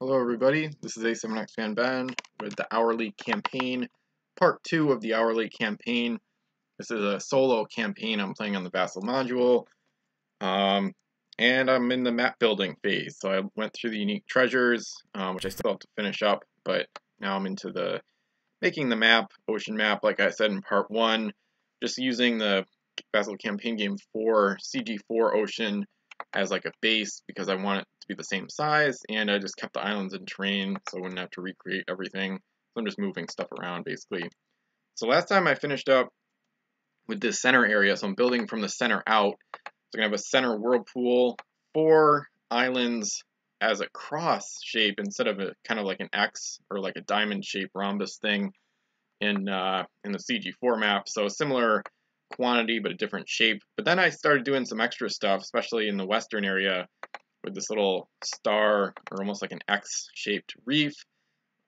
Hello everybody, this is A7X Fan Ben with the Hourly Campaign, part 2 of the Hourly Campaign. This is a solo campaign I'm playing on the VASSAL module, and I'm in the map building phase. So I went through the unique treasures, which I still have to finish up, but now I'm into the making the map, ocean map, like I said in part 1, just using the VASSAL Campaign Game 4 CG4 Ocean as like a base because I want it to be the same size, and I just kept the islands and terrain so I wouldn't have to recreate everything. So I'm just moving stuff around basically. So last time I finished up with this center area, so I'm building from the center out. So I'm gonna have a center whirlpool, 4 islands as a cross shape instead of a kind of like an X or like a diamond shape rhombus thing in the CG4 map. So a similar quantity but a different shape. But then I started doing some extra stuff, especially in the western area with this little star or almost like an X-shaped reef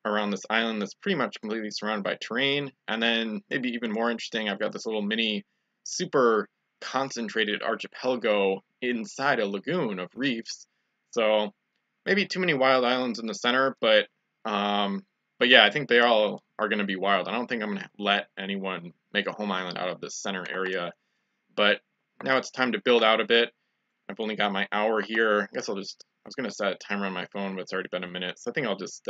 around this island that's pretty much completely surrounded by terrain. And then maybe even more interesting, I've got this little mini super concentrated archipelago inside a lagoon of reefs. So maybe too many wild islands in the center, but yeah, I think they all are going to be wild. I don't think I'm going to let anyone make a home island out of this center area. But now it's time to build out a bit. I've only got my hour here. I guess I was going to set a timer on my phone, but it's already been a minute. So I think I'll just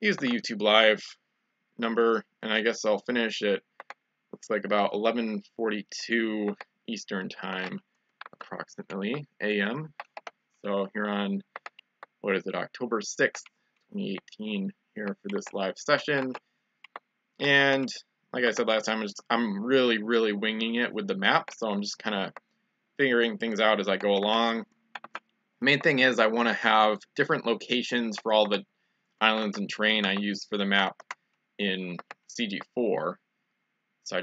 use the YouTube Live number, and I guess I'll finish at, looks like about 11:42 Eastern Time, approximately, AM. So here on, what is it, October 6th, 2018, here for this live session. And like I said last time, I'm really winging it with the map, so I'm just kind of figuring things out as I go along. The main thing is I want to have different locations for all the islands and terrain I use for the map in CG4. So I'm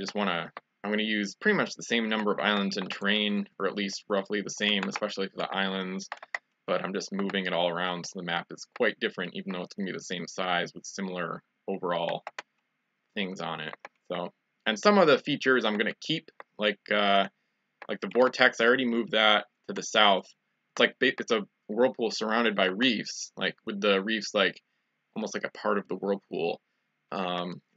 going to use pretty much the same number of islands and terrain, or at least roughly the same, especially for the islands. But I'm just moving it all around, so the map is quite different, even though it's going to be the same size with similar overall things on it. So, and some of the features I'm going to keep, like the vortex. I already moved that to the south. It's a whirlpool surrounded by reefs, like with the reefs like almost like a part of the whirlpool.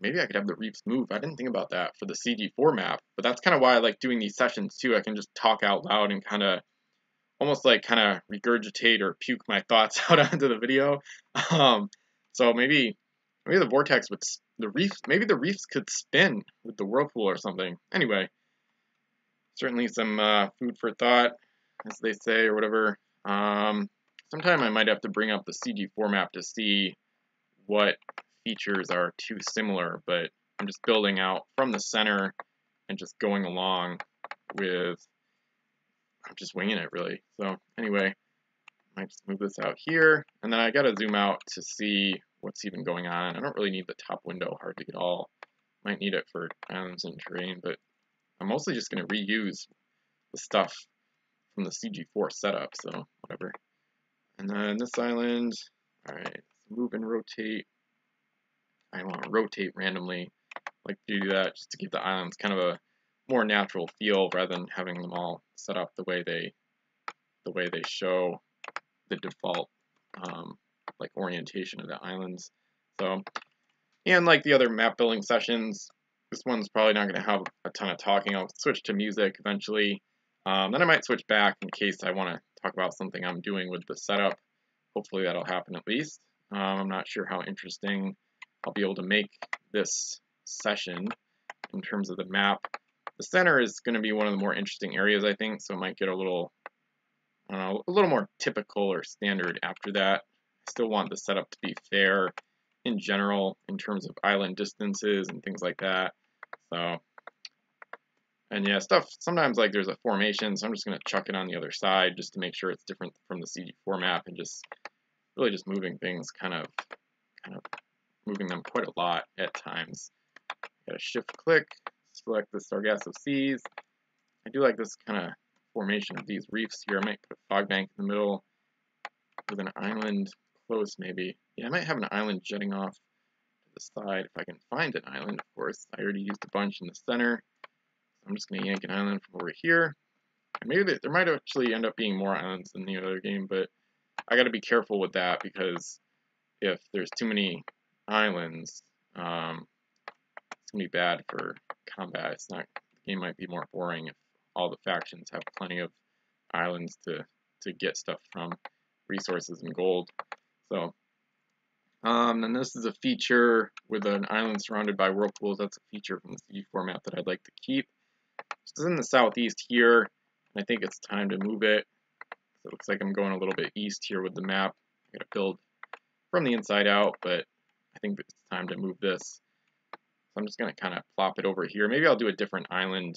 Maybe I could have the reefs move. I didn't think about that for the CG4 map, but that's kind of why I like doing these sessions too. I can just talk out loud and kind of almost like kind of regurgitate or puke my thoughts out onto the video. So maybe the vortex would, maybe the reefs could spin with the whirlpool or something. Anyway, certainly some food for thought, as they say, or whatever. Sometime I might have to bring up the CG4 map to see what features are too similar, but I'm just building out from the center and just going along with, I'm just winging it really. So anyway, I might just move this out here, and then I gotta zoom out to see what's even going on. I don't really need the top window hardly at all. Might need it for islands and terrain, but I'm mostly just gonna reuse the stuff from the CG4 setup, so whatever. And then this island, alright, move and rotate. I want to rotate randomly, like to do that just to give the islands kind of a more natural feel rather than having them all set up the way they show the default like orientation of the islands. So, and like the other map building sessions, this one's probably not going to have a ton of talking. I'll switch to music eventually. Then I might switch back in case I want to talk about something I'm doing with the setup. Hopefully that'll happen at least. I'm not sure how interesting I'll be able to make this session in terms of the map. The center is going to be one of the more interesting areas, I think, so it might get a little, I don't know, a little more typical or standard after that. I still want the setup to be fair in general in terms of island distances and things like that. So, and yeah, stuff, sometimes like there's a formation, so I'm just going to chuck it on the other side just to make sure it's different from the CG4 map, and just really just moving things kind of moving them quite a lot at times. Got a shift click, select the Sargasso Seas. I do like this kind of formation of these reefs here. I might put a fog bank in the middle with an island close maybe. Yeah, I might have an island jetting off to the side if I can find an island, of course. I already used a bunch in the center. So I'm just going to yank an island from over here. And maybe there might actually end up being more islands than the other game, but I got to be careful with that because if there's too many islands, it's gonna be bad for combat. It's not. The game might be more boring if all the factions have plenty of islands to get stuff from, resources and gold. So, then this is a feature with an island surrounded by whirlpools. That's a feature from the CG4 map that I'd like to keep. This is in the southeast here, and I think it's time to move it. So it looks like I'm going a little bit east here with the map. I'm gonna build from the inside out, but I think it's time to move this. So I'm just gonna kind of plop it over here. Maybe I'll do a different island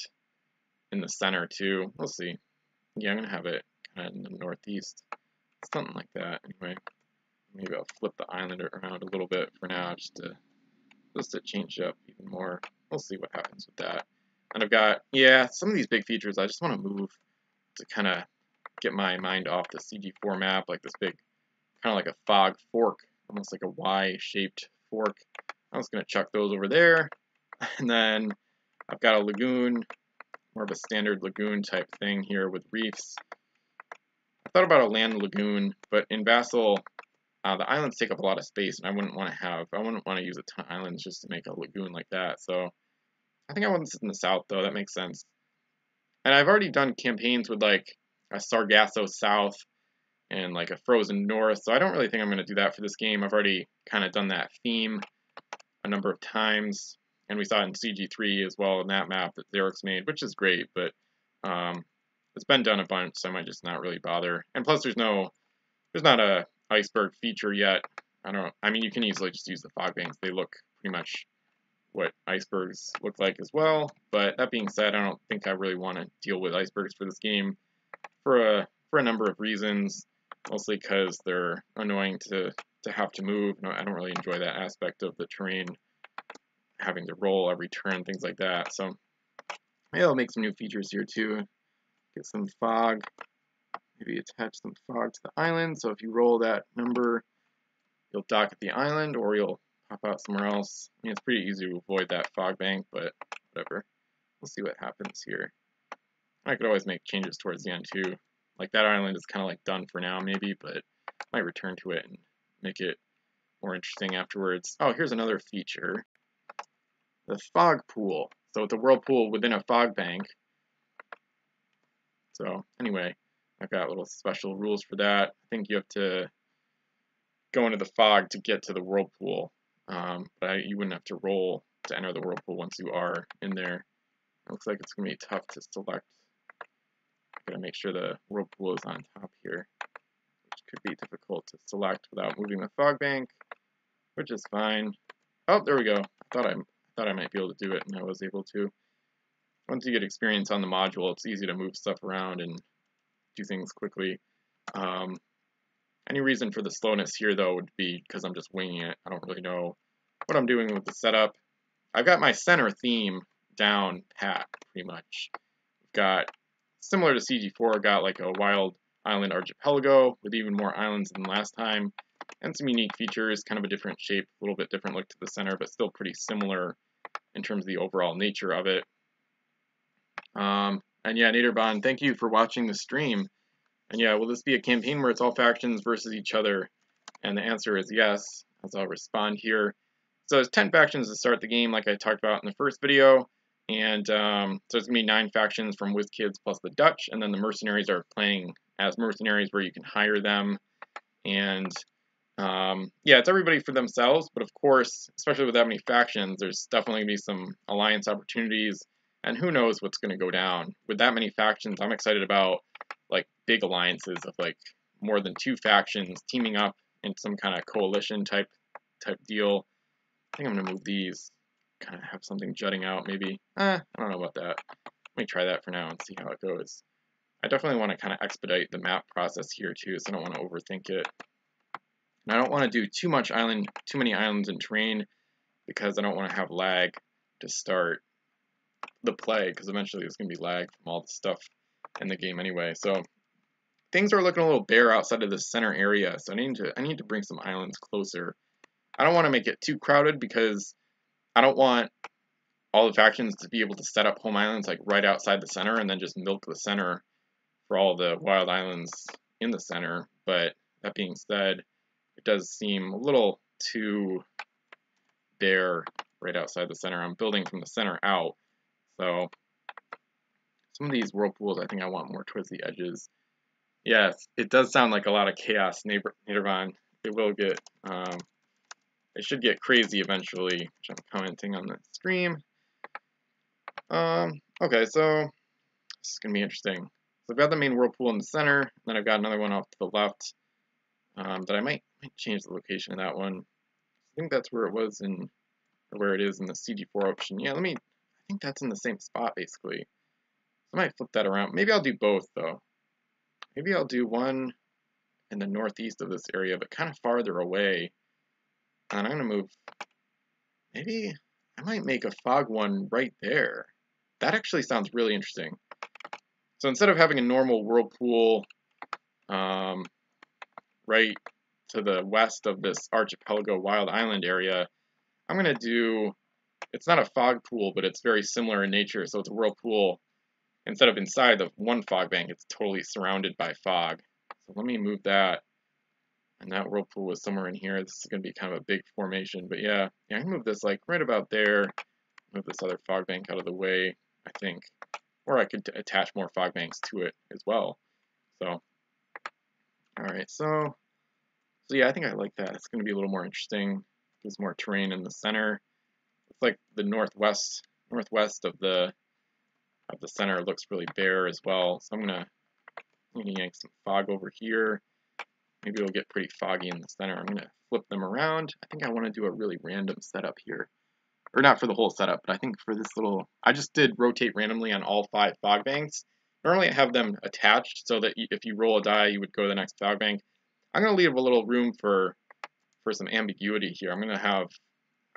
in the center too. We'll see. Yeah, I'm gonna have it kind of in the northeast, something like that. Anyway, maybe I'll flip the island around a little bit for now, just to change it up even more. We'll see what happens with that. And I've got, yeah, some of these big features I just want to move to kind of get my mind off the CG4 map, like this big, kind of like a fog fork, almost like a Y-shaped fork. I'm just going to chuck those over there. And then I've got a lagoon, more of a standard lagoon type thing here with reefs. I thought about a land lagoon, but in VASSAL, the islands take up a lot of space, and I wouldn't want to use a ton of islands just to make a lagoon like that. So I think I want this in the south, though. That makes sense. And I've already done campaigns with like a Sargasso South and like a Frozen North, so I don't really think I'm going to do that for this game. I've already kind of done that theme a number of times, and we saw it in CG3 as well in that map that Xerox made, which is great, but it's been done a bunch, so I might just not really bother. And plus, there's not a iceberg feature yet. I mean, you can easily just use the fog banks. They look pretty much what icebergs look like as well. But that being said, I don't think I really want to deal with icebergs for this game for a number of reasons. Mostly because they're annoying to have to move. No, I don't really enjoy that aspect of the terrain, having to roll every turn, things like that. So maybe I'll make some new features here too. Get some fog. Maybe attach some fog to the island, so if you roll that number, you'll dock at the island, or you'll pop out somewhere else. I mean, it's pretty easy to avoid that fog bank, but whatever. We'll see what happens here. I could always make changes towards the end, too. Like, that island is kind of, like, done for now, maybe, but I might return to it and make it more interesting afterwards. Oh, here's another feature. The fog pool. So it's a whirlpool within a fog bank. So, anyway, I've got little special rules for that. I think you have to go into the fog to get to the whirlpool, but you wouldn't have to roll to enter the whirlpool once you are in there. It looks like it's going to be tough to select. I've got to make sure the whirlpool is on top here, which could be difficult to select without moving the fog bank, which is fine. Oh, there we go. I thought I might be able to do it, and I was able to. Once you get experience on the module, it's easy to move stuff around and do things quickly. Any reason for the slowness here, though, would be because I'm just winging it. I don't really know what I'm doing with the setup. I've got my center theme down pat, pretty much. We've got, similar to CG4, got like a wild island archipelago with even more islands than last time, and some unique features, kind of a different shape, a little bit different look to the center, but still pretty similar in terms of the overall nature of it. And yeah, Naderbond, thank you for watching the stream. And yeah, will this be a campaign where it's all factions versus each other? And the answer is yes, as I'll respond here. So there's 10 factions to start the game, like I talked about in the first video. And so it's going to be 9 factions from WizKids plus the Dutch. And then the mercenaries are playing as mercenaries where you can hire them. And yeah, it's everybody for themselves. But of course, especially with that many factions, there's definitely going to be some alliance opportunities. And who knows what's going to go down. With that many factions, I'm excited about like big alliances of like more than 2 factions teaming up in some kind of coalition type deal. I think I'm gonna move these, kind of have something jutting out maybe. I don't know about that. Let me try that for now and see how it goes. I definitely want to kind of expedite the map process here too, so I don't want to overthink it. And I don't want to do too many islands and terrain, because I don't want to have lag to start the play, because eventually there's gonna be lag from all the stuff in the game anyway. So things are looking a little bare outside of the center area, so I need to bring some islands closer. I don't want to make it too crowded, because I don't want all the factions to be able to set up home islands like right outside the center and then just milk the center for all the wild islands in the center. But that being said, it does seem a little too bare right outside the center. I'm building from the center out, so some of these whirlpools I think I want more towards the edges. Yes, it does sound like a lot of chaos, Nadervon. It will get, it should get crazy eventually, which I'm commenting on the stream. Okay, so this is going to be interesting. So I've got the main whirlpool in the center, then I've got another one off to the left that I might change the location of that one. I think that's where it was in, or where it is in the CG4 option. Yeah, I think that's in the same spot basically. So I might flip that around. Maybe I'll do both though. Maybe I'll do one in the northeast of this area, but kind of farther away. And I'm going to move, maybe I might make a fog one right there. That actually sounds really interesting. So instead of having a normal whirlpool right to the west of this archipelago wild island area, I'm going to do, it's not a fog pool, but it's very similar in nature. So it's a whirlpool. Instead of inside the one fog bank, it's totally surrounded by fog. So let me move that. And that whirlpool was somewhere in here. This is going to be kind of a big formation. But yeah, I can move this like right about there. Move this other fog bank out of the way, I think. Or I could attach more fog banks to it as well. So, alright, so yeah, I think I like that. It's going to be a little more interesting. Gives more terrain in the center. It's like the northwest of the center looks really bare as well. So I'm gonna yank some fog over here. Maybe it'll get pretty foggy in the center. I'm gonna flip them around. I think I want to do a really random setup here. Or not for the whole setup, but I think for this little, I just did rotate randomly on all 5 fog banks. Normally I have them attached so that if you roll a die, you would go to the next fog bank. I'm going to leave a little room for some ambiguity here. I'm going to have,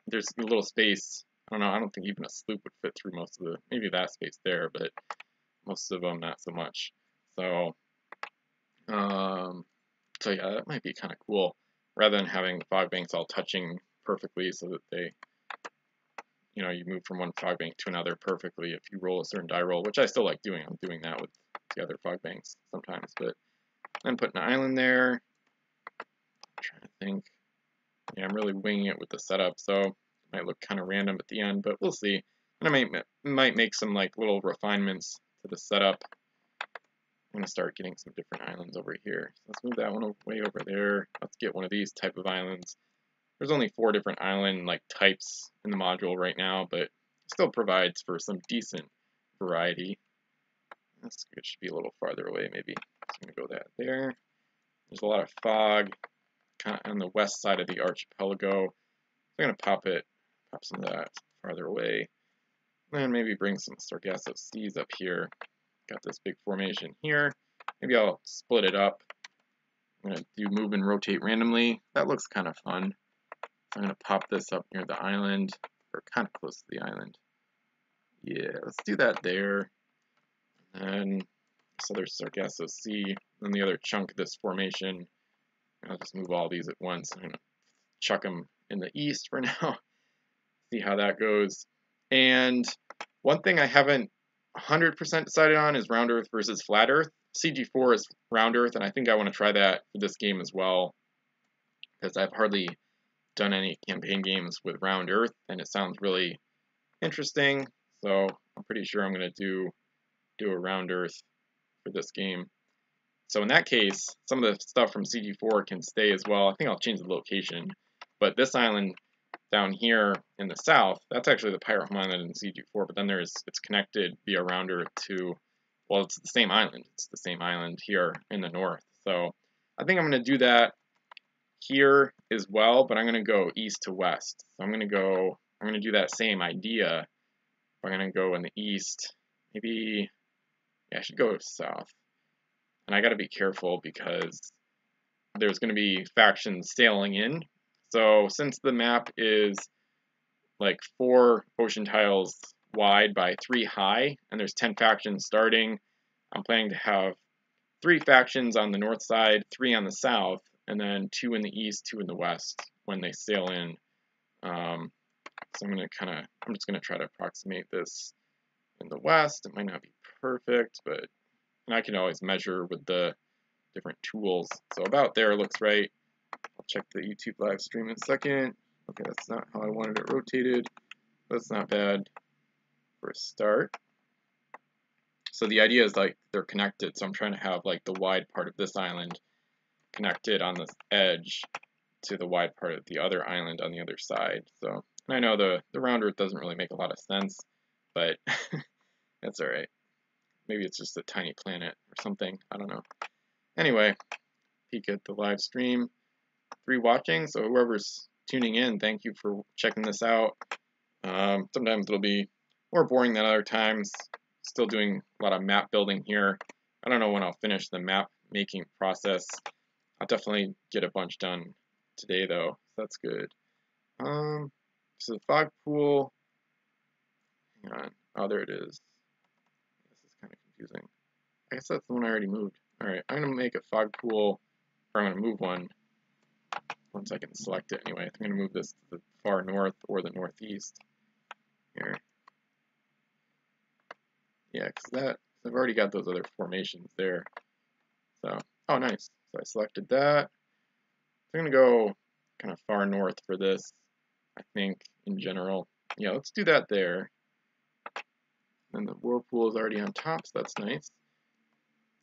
there's a little space, I don't know, I don't think even a sloop would fit through most of the, maybe that space there, but most of them not so much. So, so yeah, that might be kind of cool, rather than having the fog banks all touching perfectly so that they, you know, you move from one fog bank to another perfectly if you roll a certain die roll, which I still like doing. I'm doing that with the other fog banks sometimes, but then putting an island there. I'm trying to think. Yeah, I'm really winging it with the setup, so it might look kind of random at the end, but we'll see. And I might make some like little refinements to the setup. I'm going to start getting some different islands over here. So let's move that one way over there. Let's get one of these type of islands. There's only 4 different island like types in the module right now, but it still provides for some decent variety. This should be a little farther away maybe. So I'm going to go that there. There's a lot of fog kind of on the west side of the archipelago. So I'm going to pop some of that farther away. And then maybe bring some Sargasso Seas up here. Got this big formation here. Maybe I'll split it up. I'm going to do move and rotate randomly. That looks kind of fun. I'm going to pop this up near the island, or kind of close to the island. Yeah, let's do that there. And then this other Sargasso Sea, and the other chunk of this formation. I'll just move all these at once. I'm going to chuck them in the east for now. See how that goes. And one thing I haven't 100% decided on is round earth versus flat earth. CG4 is round earth, and I think I want to try that for this game as well, because I've hardly done any campaign games with round earth, and it sounds really interesting. So I'm pretty sure I'm going to do a round earth for this game. So in that case, some of the stuff from CG4 can stay as well. I think I'll change the location, but this island down here in the south, that's actually the pirate home island in CG4, but then it's connected via round earth to, well, it's the same island. It's the same island here in the north. So I think I'm going to do that here as well, but I'm going to go east to west. So I'm going to do that same idea. I'm going to go in the east. Maybe, yeah, I should go south. And I got to be careful because there's going to be factions sailing in. So since the map is like 4 ocean tiles wide by 3 high, and there's 10 factions starting, I'm planning to have 3 factions on the north side, 3 on the south, and then 2 in the east, 2 in the west when they sail in. So I'm just gonna try to approximate this in the west. It might not be perfect, but and I can always measure with the different tools. So about there looks right. I'll check the YouTube live stream in a second. Okay, that's not how I wanted it rotated. That's not bad for a start. So the idea is like they're connected, so I'm trying to have like the wide part of this island connected on this edge to the wide part of the other island on the other side. So, and I know the round earth doesn't really make a lot of sense, but that's alright. Maybe it's just a tiny planet or something, I don't know. Anyway, peek at the live stream. 3 watching, so whoever's tuning in, thank you for checking this out. Sometimes it'll be more boring than other times. Still doing a lot of map building here. I don't know when I'll finish the map making process. I'll definitely get a bunch done today though, so that's good. So the fog pool, hang on, oh there it is. This is kind of confusing. I guess that's the one I already moved. Alright, I'm going to make a fog pool, or I'm going to move one. Once I can select it anyway. I'm going to move this to the far north or the northeast. Here. Yeah, because I've already got those other formations there. So, oh nice. So I selected that. I'm going to go kind of far north for this, I think, in general. Yeah, let's do that there. And the whirlpool is already on top, so that's nice.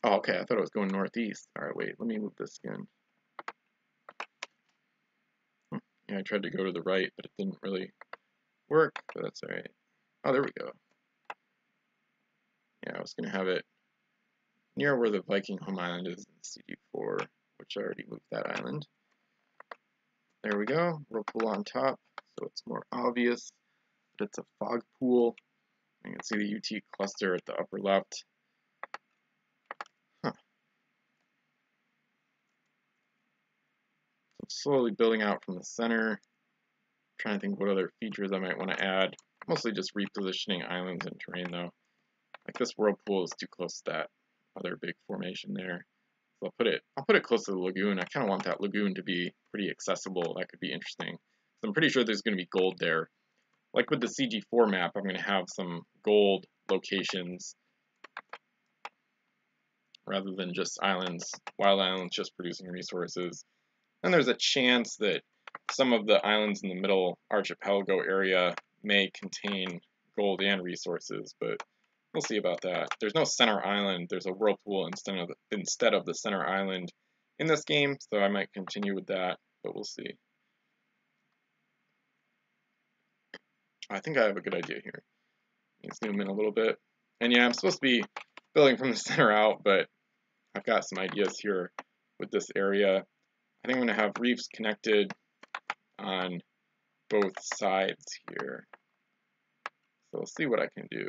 Oh, okay, I thought it was going northeast. Alright, wait, let me move this again. Yeah, I tried to go to the right, but it didn't really work, but that's alright. Oh, there we go. Yeah, I was going to have it near where the Viking home island is in CD4, which I already moved that island. There we go, whirlpool on top, so it's more obvious that it's a fog pool. You can see the UT cluster at the upper left. Huh. So it's slowly building out from the center. I'm trying to think what other features I might want to add. Mostly just repositioning islands and terrain though. Like this whirlpool is too close to that other big formation there. So I'll put it close to the lagoon. I kind of want that lagoon to be pretty accessible. That could be interesting. So I'm pretty sure there's going to be gold there. Like with the CG4 map, I'm going to have some gold locations rather than just islands, wild islands just producing resources. And there's a chance that some of the islands in the middle archipelago area may contain gold and resources, but we'll see about that. There's no center island. There's a whirlpool instead of the center island in this game, so I might continue with that, but we'll see. I think I have a good idea here. Let me zoom in a little bit. And yeah, I'm supposed to be building from the center out, but I've got some ideas here with this area. I think I'm going to have reefs connected on both sides here. So we'll see what I can do.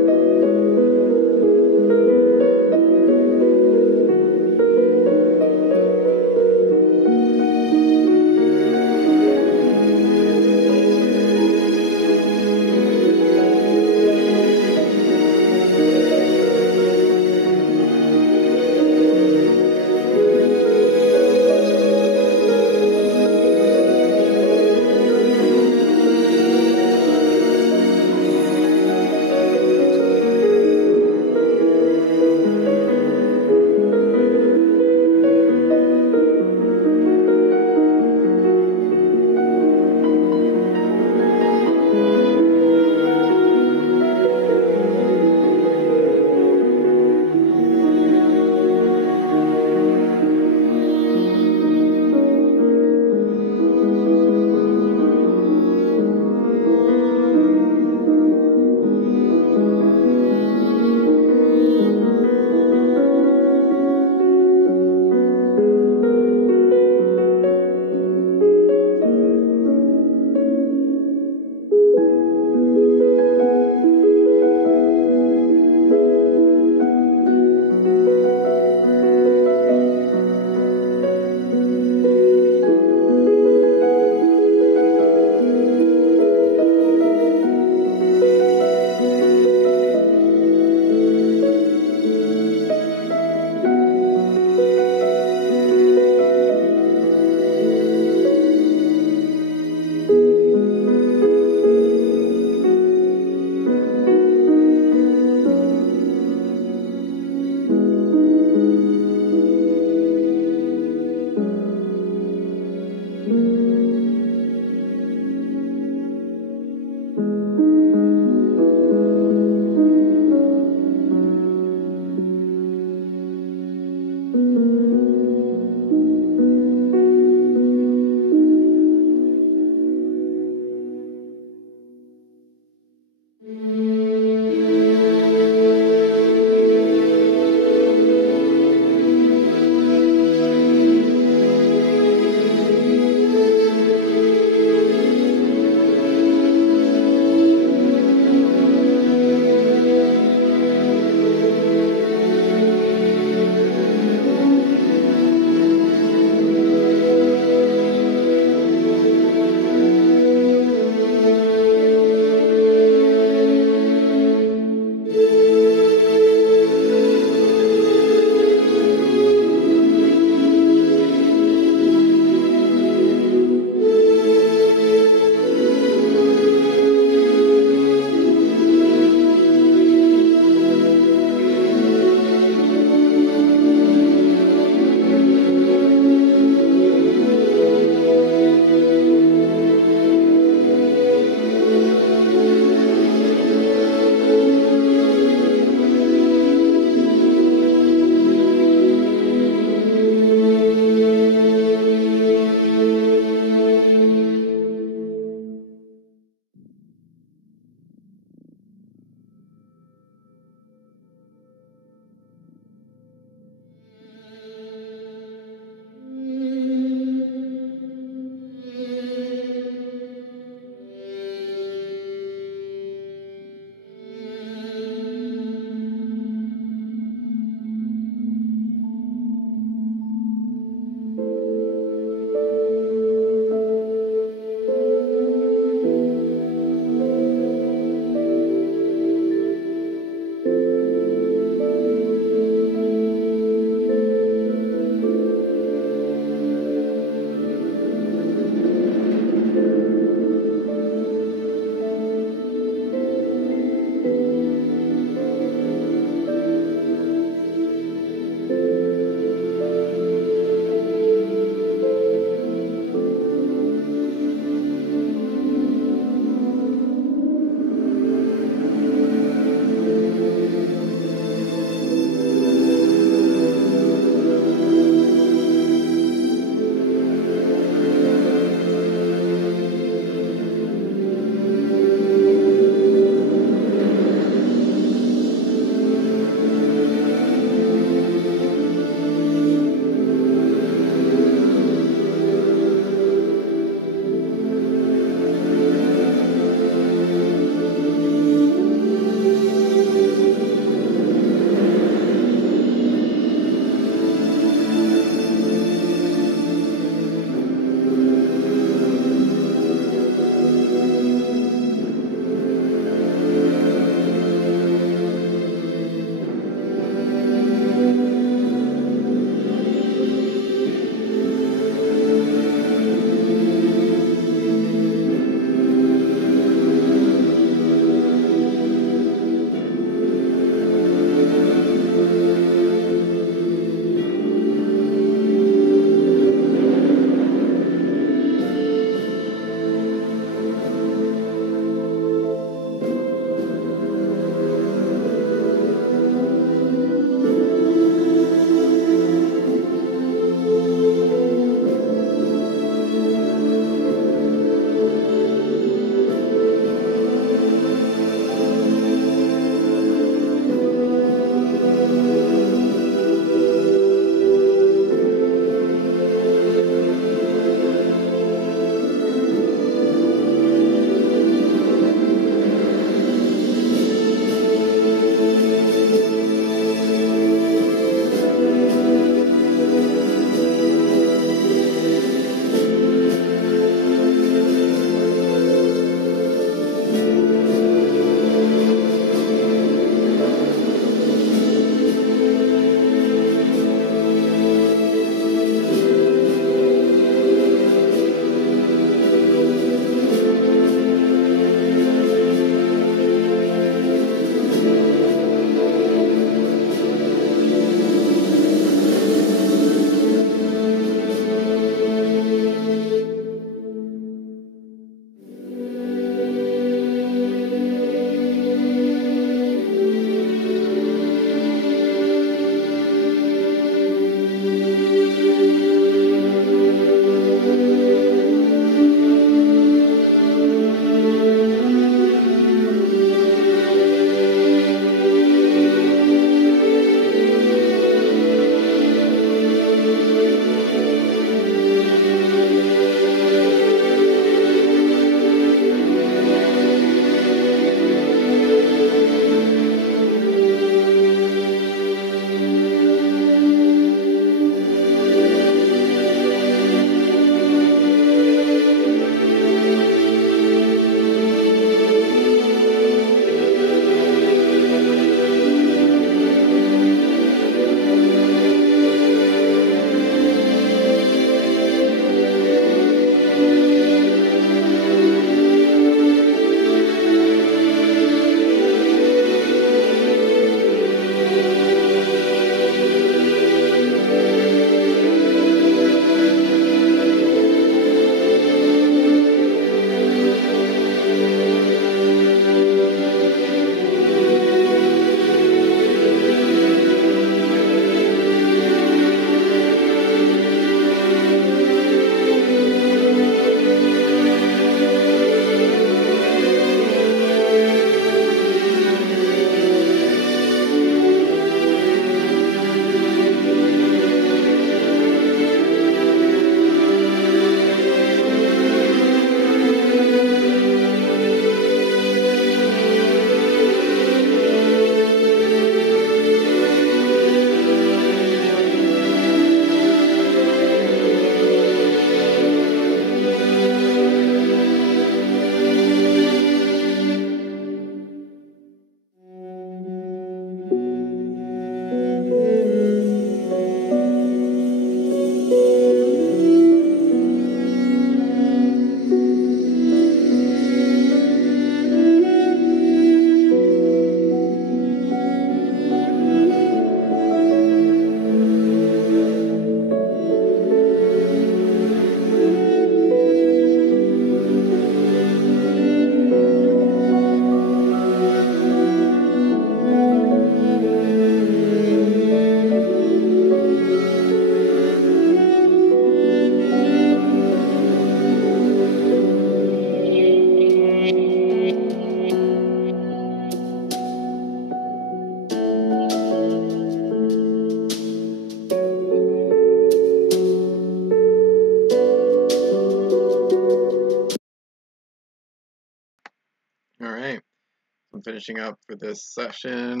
finishing up for this session.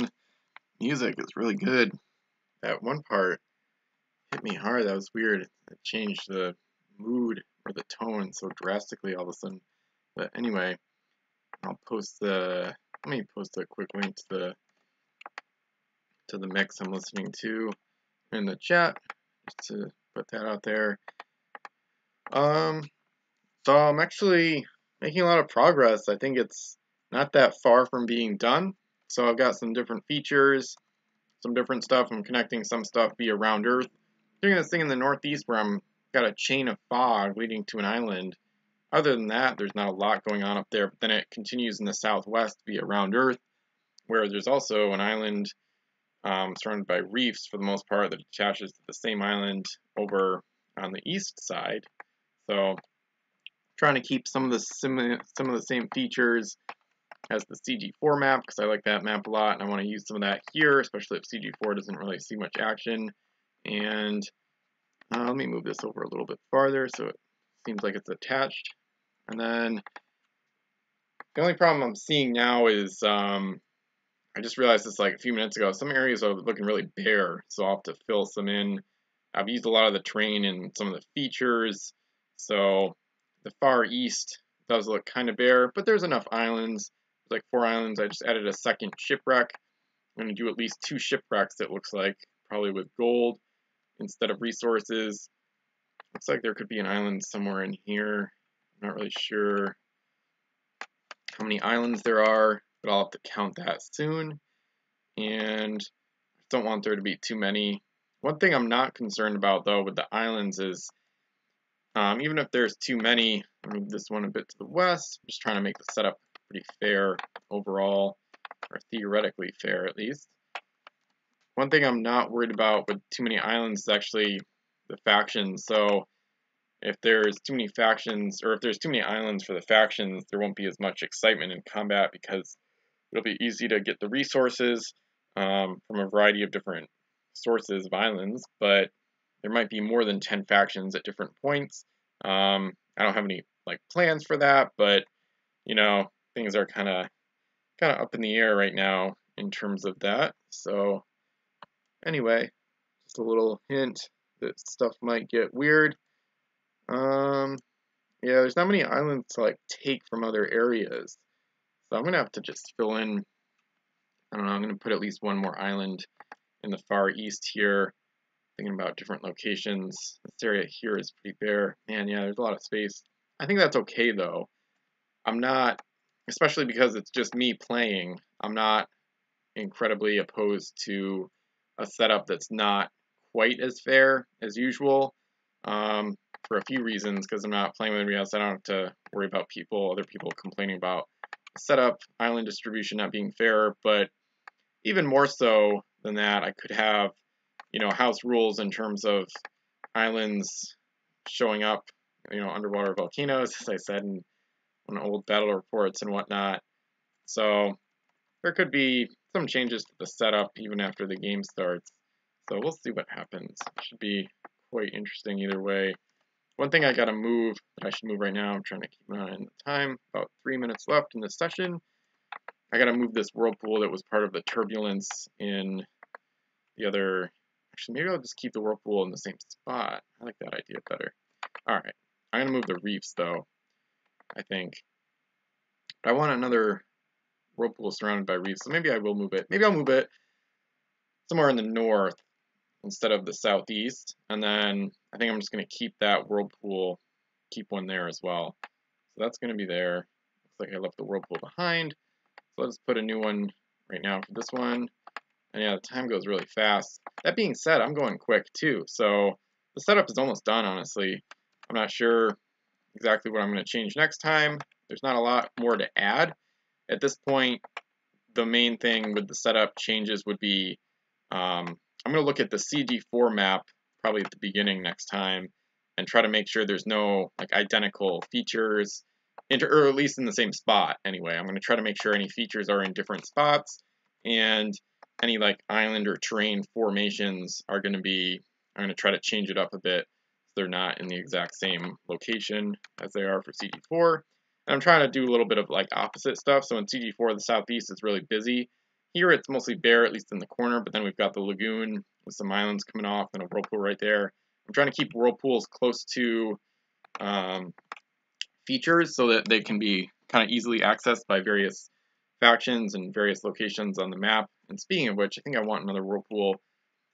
Music is really good. That one part hit me hard. That was weird. It changed the mood or the tone so drastically all of a sudden. But anyway, I'll post let me post a quick link to the mix I'm listening to in the chat, just to put that out there. So I'm actually making a lot of progress. I think it's not that far from being done. So I've got some different features, some different stuff. I'm connecting some stuff via round Earth. Doing this thing in the northeast where I'm got a chain of fog leading to an island. Other than that, there's not a lot going on up there. But then it continues in the southwest via round Earth, where there's also an island surrounded by reefs for the most part that attaches to the same island over on the east side. So trying to keep some of the same features as the CG4 map, because I like that map a lot and I want to use some of that here, especially if CG4 doesn't really see much action. And let me move this over a little bit farther so it seems like it's attached. And then the only problem I'm seeing now is I just realized this like a few minutes ago. Some areas are looking really bare, so I'll have to fill some in. I've used a lot of the terrain and some of the features, so the far east does look kind of bare, but there's enough islands. There's like 4 islands. I just added a second shipwreck. I'm going to do at least 2 shipwrecks, it looks like, probably with gold instead of resources. Looks like there could be an island somewhere in here. I'm not really sure how many islands there are, but I'll have to count that soon. And I don't want there to be too many. One thing I'm not concerned about, though, with the islands is even if there's too many, I'll move this one a bit to the west. I'm just trying to make the setup pretty fair overall, or theoretically fair at least. One thing I'm not worried about with too many islands is actually the factions. So if there's too many factions, or if there's too many islands for the factions, there won't be as much excitement in combat because it'll be easy to get the resources from a variety of different sources of islands, but there might be more than 10 factions at different points. I don't have any like plans for that, but you know, things are kind of up in the air right now in terms of that. So anyway, just a little hint that stuff might get weird. Yeah, there's not many islands to like take from other areas, so I'm gonna have to just fill in. I don't know. I'm gonna put at least one more island in the far east here. Thinking about different locations. This area here is pretty bare. Man, yeah, there's a lot of space. I think that's okay though. I'm not, especially because it's just me playing, I'm not incredibly opposed to a setup that's not quite as fair as usual. For a few reasons, because I'm not playing with anybody else. I don't have to worry about other people complaining about setup, island distribution not being fair, but even more so than that, I could have, you know, house rules in terms of islands showing up, you know, underwater volcanoes, as I said in old battle reports and whatnot. So there could be some changes to the setup even after the game starts. So we'll see what happens. It should be quite interesting either way. One thing I gotta move, that I should move right now, I'm trying to keep an eye on the time, about 3 minutes left in this session. I gotta move this whirlpool that was part of the turbulence in the other. Actually, maybe I'll just keep the whirlpool in the same spot. I like that idea better. Alright, I'm gonna move the reefs though, I think. But I want another whirlpool surrounded by reefs, so maybe I will move it. Maybe I'll move it somewhere in the north instead of the southeast, and then I think I'm just going to keep that whirlpool, keep one there as well. So that's going to be there. Looks like I left the whirlpool behind. So let's put a new one right now for this one. And yeah, the time goes really fast. That being said, I'm going quick too. So the setup is almost done, honestly. I'm not sure exactly what I'm going to change next time. There's not a lot more to add. At this point, the main thing with the setup changes would be I'm going to look at the CG4 map probably at the beginning next time and try to make sure there's no like identical features, or at least in the same spot anyway. I'm going to try to make sure any features are in different spots, and any like island or terrain formations are going to be, I'm going to try to change it up a bit so they're not in the exact same location as they are for CG4. And I'm trying to do a little bit of like opposite stuff. So in CG4, the southeast is really busy. Here it's mostly bare, at least in the corner, but then we've got the lagoon with some islands coming off and a whirlpool right there. I'm trying to keep whirlpools close to features so that they can be kind of easily accessed by various factions and various locations on the map. And speaking of which, I think I want another whirlpool.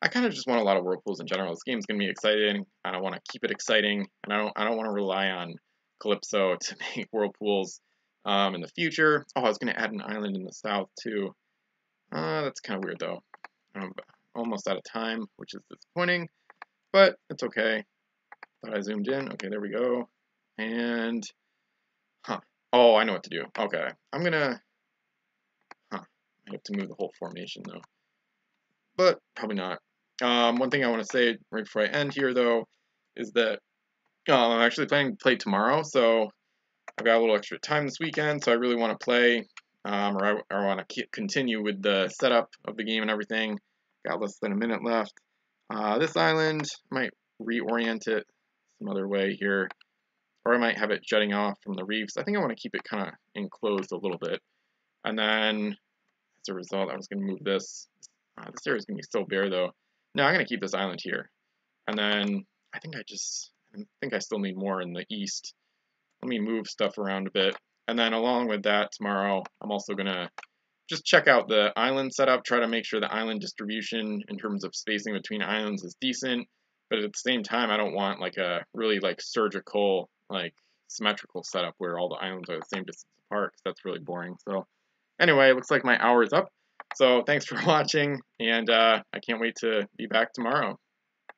I kind of just want a lot of whirlpools in general. This game's gonna be exciting. I want to keep it exciting, and I don't want to rely on Calypso to make whirlpools in the future. Oh, I was gonna add an island in the south too. That's kind of weird though. I'm almost out of time, which is disappointing, but it's okay. Thought I zoomed in. Okay, there we go. And oh, I know what to do. Okay, I'm gonna I have to move the whole formation though, but probably not. One thing I want to say right before I end here, though, is that I'm actually planning to play tomorrow, so I've got a little extra time this weekend, so I really want to play, or I want to continue with the setup of the game and everything. Got less than a minute left. This island, I might reorient it some other way here, or I might have it jutting off from the reefs. I think I want to keep it kind of enclosed a little bit, and then as a result, I was going to move this. This area is going to be so bare, though. No, I'm going to keep this island here. And then I think I still need more in the east. Let me move stuff around a bit. And then along with that, tomorrow, I'm also going to just check out the island setup, try to make sure the island distribution in terms of spacing between islands is decent. But at the same time, I don't want like a really like surgical, like symmetrical setup where all the islands are the same distance apart, because that's really boring. So anyway, it looks like my hour is up. So thanks for watching, and I can't wait to be back tomorrow.